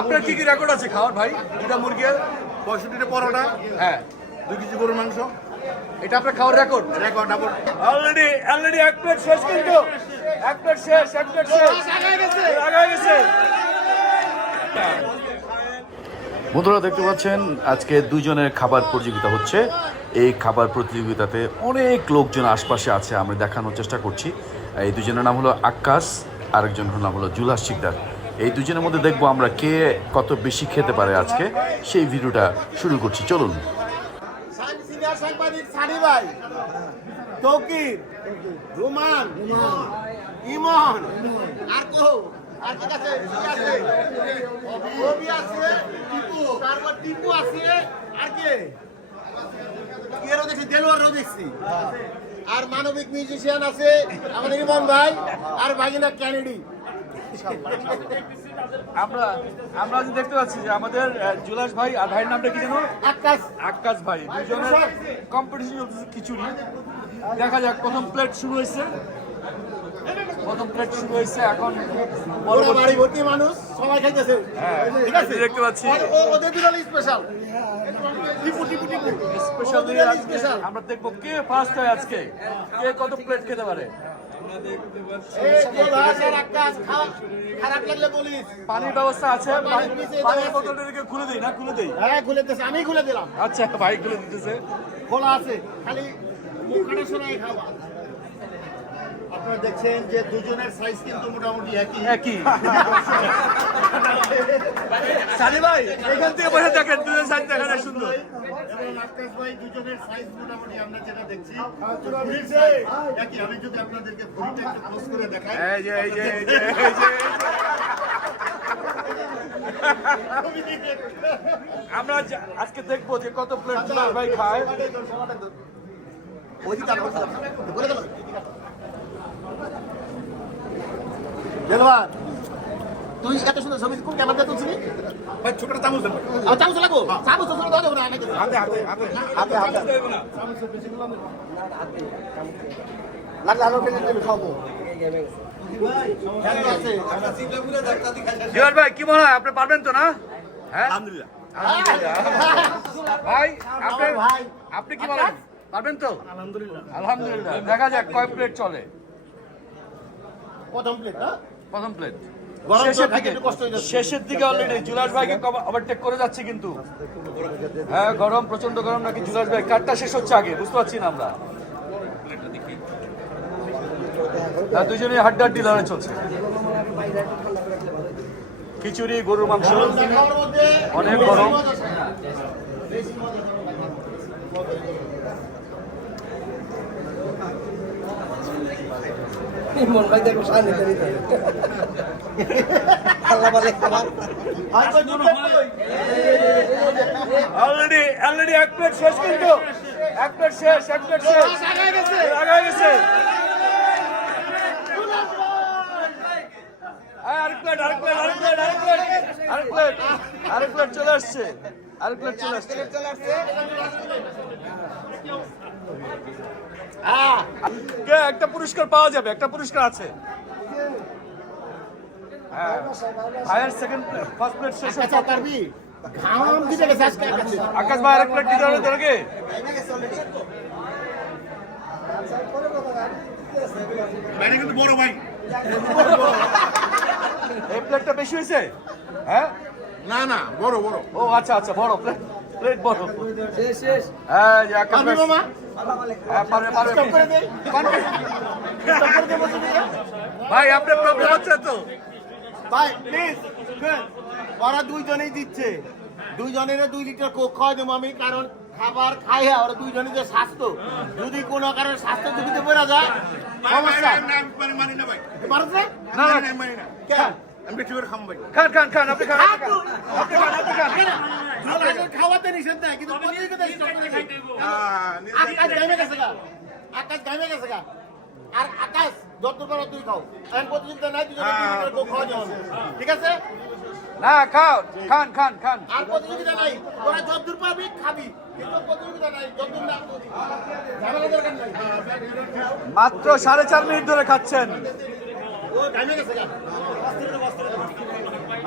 আপনার কি কি রেকর্ড আছে? খাওয়ার ভাই দুটা মুরগির পঁয়ষট্টিটা পরোটা হ্যাঁ। দুই কেজি গরুর মাংস। এটা আপনার খাওয়ার রেকর্ড রেকর্ড আবার অলরেডি অলরেডি এক প্লেট শেষ কিন্তু। এক প্লেট শেষ এক প্লেট শেষ। আগায় গেছে। বন্ধুরা দেখতে পাচ্ছেন আজকে দুইজনের খাবার প্রতিযোগিতা হচ্ছে। এই খাবার প্রতিযোগিতাতে অনেক লোকজন আশপাশে আছে আমরা দেখানোর চেষ্টা করছি। এই দুজনের নাম হলো আক্কাস আরেকজনের নাম হলো জুলাস শিকদার এই দুজনের মধ্যে দেখব আমরা কে কত বেশি খেতে পারে আজকে সেই ভিডিওটা শুরু করছি চলুন আর আর কে এরও দেখছি দেলোয়ারও দেখছি আর মানবিক মিউজিশিয়ান আছে আমাদের ইমন ভাই আর ভাগিনা ক্যানেডি। আমরা আমরা আজ দেখতে পাচ্ছি যে আমাদের জুলাস ভাই আর ভাইয়ের নামটা কি জানো আকাশ। আকাশ ভাই দুজনের কম্পিটিশন চলতেছে খিচুড়ি। দেখা যাক প্রথম প্লেট শুরু হয়েছে। প্রথম প্লেট শুরু হয়েছে এখন ওরা বাড়ি ভর্তি মানুষ সবাই খাইতেছে। হ্যাঁ, ঠিক আছে? দেখতে পাচ্ছি। ওদের স্পেশাল আমরা দেখব কে ফার্স্ট হয় আজকে। কে কত প্লেট খেতে পারে? পানির ব্যবস্থা আছে পানি- পানির বোতলটাকে খুলে দেই না? খুলে দেই। হ্যাঁ খুলে দিতেছে। আমি খুলে দিলাম। আচ্ছা ভাই খুলে দিতেছে। খোলা আছে। খালি শোনাই খাওয়া। আপনারা দেখছেন যে দুজনের সাইজ কিন্তু মোটামুটি একই একই সানি ভাই এখান থেকে বসে দেখেন দুজন সাইড দেখা যায় সুন্দর এবং আকাশ ভাই দুজনের সাইজ মোটামুটি আমরা যেটা দেখছি একই আমি যদি আপনাদেরকে একটু ক্লোজ করে দেখাই এই যে এই যে এই যে এই যে আমরা আজকে দেখব যে কত প্লেট ভাই খায় দেলওয়ার তুই এত সুন্দর ছবি কোন ক্যামেরাতে তুলছিলি? ভাই ছোটটা চামচ দেন। ভাই। চামচ লাগবো? চামচ তো দাও দেবো না আমাকে হাতে হাতে হাতে। হাতে হাতে। লাগলে আরও কেটে দেবে খাব জুয়ার ভাই কি মনে হয় আপনি পারবেন তো না? হ্যাঁ? আলহামদুলিল্লাহ। ভাই আপনি ভাই। আপনি কি বলেন? পারবেন তো? আলহামদুলিল্লাহ। আলহামদুলিল্লাহ। দেখা যাক কয় প্লেট চলে। প্রথম প্লেট না? প্রথম প্লেট শেষের দিকে অলরেডি জুলাস ভাইকে ওভারটেক করে যাচ্ছে কিন্তু। হ্যাঁ গরম প্রচণ্ড গরম নাকি জুলাস ভাই? কাঠটা শেষ হচ্ছে আগে বুঝতে পারছি না আমরা। দুজনে হাড্ডাহাড্ডি লড়াই চলছে। খিচুড়ি গরুর মাংস। অনেক গরম। মন ভাই দেখো সামনে দিতে আল্লাহ বলে খাবার অলরেডি অলরেডি এক প্লেট শেষ কিন্তু। এক প্লেট শেষ এক প্লেট শেষ। আগায় গেছে। আগায় গেছে। আরেক প্লেট আরেক প্লেট আরেক প্লেট আরেক প্লেট আরেক প্লেট আরেক প্লেট চলে আসছে। আরেক প্লেট চলে আসছে হ্যাঁ কে একটা পুরস্কার পাওয়া যাবে একটা পুরস্কার আছে। হ্যাঁ। সেকেন্ড ফার্স্ট প্লেট শেষ আচ্ছা পারবি ঘাম দিতে গেছে আজকে আকাশ ভাই আরেক প্লেট দিতে হবে তোকে বাইরে কিন্তু বড় ভাই। এই প্লেটটা বেশি হয়েছে? হ্যাঁ? না না বড় বড়। ও আচ্ছা আচ্ছা বড় প্লেট প্লেট বড় শেষ শেষ হ্যাঁ ভাই- আপনার প্রবলেম হচ্ছে তো। ভাই প্লিজ ওরা দুইজনেই দিচ্ছে। দুইজনের দুই লিটার কোক খাওয়া দেবো আমি কারণ খাবার খাই ওরা দুইজনের যে স্বাস্থ্য। যদি কোনো কারণে স্বাস্থ্য ঝুঁকিতে পড়া যায় সমস্যা। মানি- মানি না ভাই। পারছ না না, মানি। না, মানি না। কেন? আমি বেশি করে খাম ভাই। খান খান খান আপনি খান আপনি খান। আপনি খান আপনি খান। দুইজনের খাওয়াতে নিষেধ নাই কিন্তু আকাশ গাইমে গেছে গা। আকাশ গাইমে গেছে গা। আর আকাশ যত পারো তুই খাও। প্রতিযোগিতা নাই খাওয়া যাবে ঠিক আছে? না খাও খান খান খান। আর প্রতিযোগিতা নাই। তোরা পাবি খাবি। মাত্র সাড়ে চার মিনিট ধরে খাচ্ছেন। ও গাইমে গেছে গা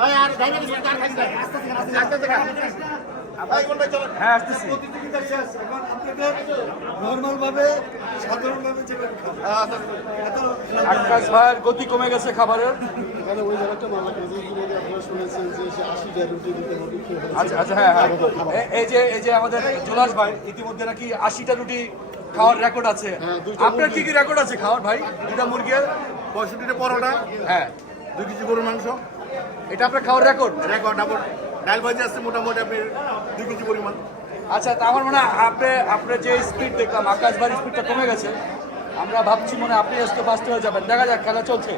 ওই আর গাইমে গেছে কার খাইছে? আস্তে আস্তে আস্তে আস্তে ভাই কোনটা চলো? হ্যাঁ আসতেছি। প্রতিযোগিতা শেষ। এখন আপনাদের নর্মাল ভাবে সাধারণ ভাবে যেটা এত আকাশ ভাইয়ের গতি কমে গেছে খাবারের। এখানে ওই জায়গাটা মামলা করেছে ইতিমধ্যে আপনারা শুনেছেন যে সে আশিটা রুটি দিতে হবে আচ্ছা আচ্ছা হ্যাঁ হ্যাঁ। এই যে এই যে আমাদের জোলাস ভাই ইতিমধ্যে নাকি আশিটা রুটি খাওয়ার রেকর্ড আছে। হ্যাঁ, আপনার কি কি রেকর্ড আছে খাওয়ার ভাই? দুটা মুরগির? পঁয়ষট্টিটা পরোটা হ্যাঁ। দু কেজি গরুর মাংস। এটা আপনার খাওয়ার রেকর্ড রেকর্ড আবার ডাল ভাজি আছে মোটামুটি আপনি দু কেজি পরিমাণ। আচ্ছা তা আমার মনে হয় আপনি আপনার যে স্পিড দেখলাম আকাশ বাড়ির স্পিডটা কমে গেছে আমরা ভাবছি মনে আপনি আসতে ফার্স্ট হয়ে যাবেন। দেখা যাক খেলা চলছে।